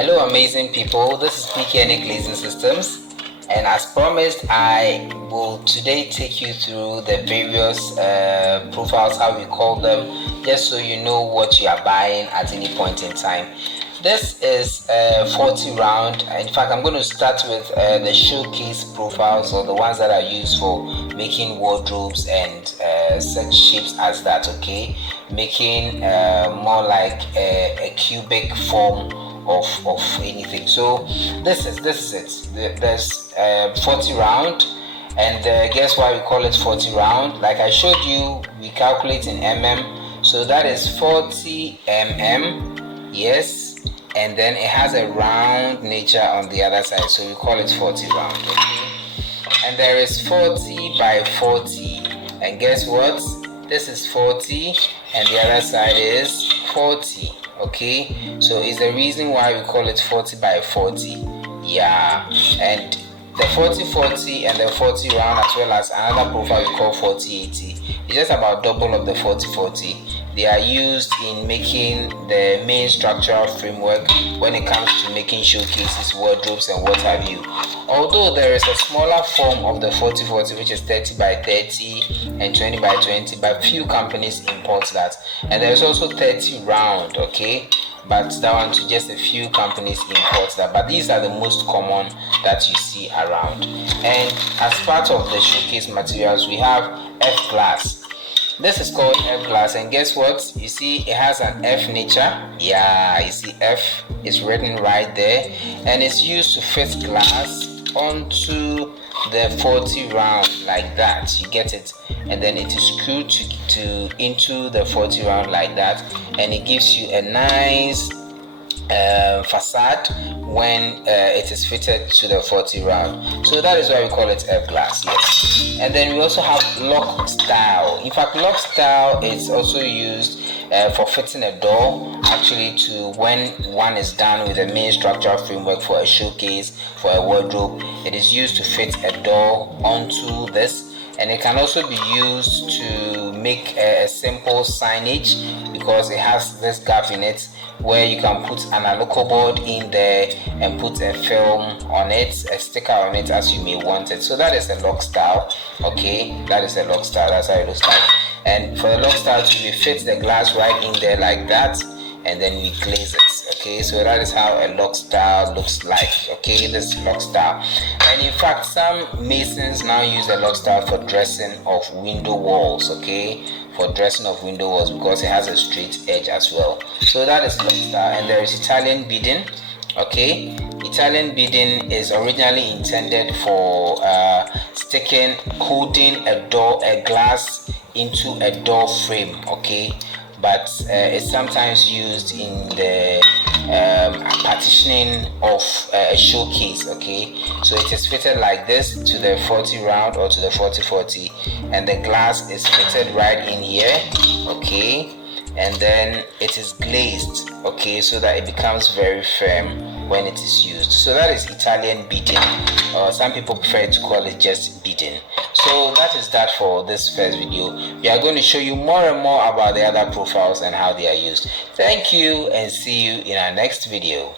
Hello amazing people, this is PKNA Glazing Systems, and as promised I will today take you through the various profiles, how we call them, just so you know what you are buying at any point in time. This is 40 round. In fact, I'm going to start with the showcase profiles, or the ones that are used for making wardrobes and such shapes as that, okay, making more like a cubic form of anything. So this is it. There's 40 round, and guess why we call it 40 round? Like I showed you, we calculate in mm, so that is 40 mm, yes, and then it has a round nature on the other side, so we call it 40 round, okay? And there is 40 by 40, and guess what, this is 40 and the other side is 40. Okay, so it's the reason why we call it 40 by 40. Yeah, and the 40-40 and the 40 round, as well as another profile we call 40-80, is just about double of the 40-40. They are used in making the main structural framework when it comes to making showcases, wardrobes, and what have you. Although there is a smaller form of the 40-40, which is 30 by 30 and 20 by 20, but few companies import that. And there is also 30 round, okay, but that one to just a few companies import that. But these are the most common that you see around. And as part of the showcase materials, we have F glass. This is called F glass, and guess what? You see it has an F nature. Yeah, you see F is written right there, and it's used to fit glass onto the 40 round like that. You get it? And then it is screwed into the 40 round like that, and it gives you a nice facade when it is fitted to the 40 round. So that is why we call it F glass, yes. And then we also have lock style. In fact, lock style is also used for fitting a door, actually, to when one is done with the main structural framework for a showcase, for a wardrobe. It is used to fit a door onto this, and it can also be used to make a simple signage, because it has this gap in it where you can put an alloco board in there and put a film on it, a sticker on it, as you may want it. So that is a lock style, okay, that is a lock style. That's how it looks like. And for the lock style, we fit the glass right in there like that, and then we glaze it, okay. So that is how a lock style looks like, okay, this lock style. And in fact, some masons now use a lock style for dressing of window walls, okay, for dressing of window walls, because it has a straight edge as well. So that is lock style. And there is Italian beading, okay. Italian beading is originally intended for holding a glass into a door frame, okay, but it's sometimes used in the partitioning of a showcase, okay. So it is fitted like this to the 40 round or to the 40-40, and the glass is fitted right in here, okay, and then it is glazed, okay, so that it becomes very firm when it is used. So that is Italian beading, or some people prefer to call it just beading. So that is that for this first video. We are going to show you more and more about the other profiles and how they are used. Thank you, and see you in our next video.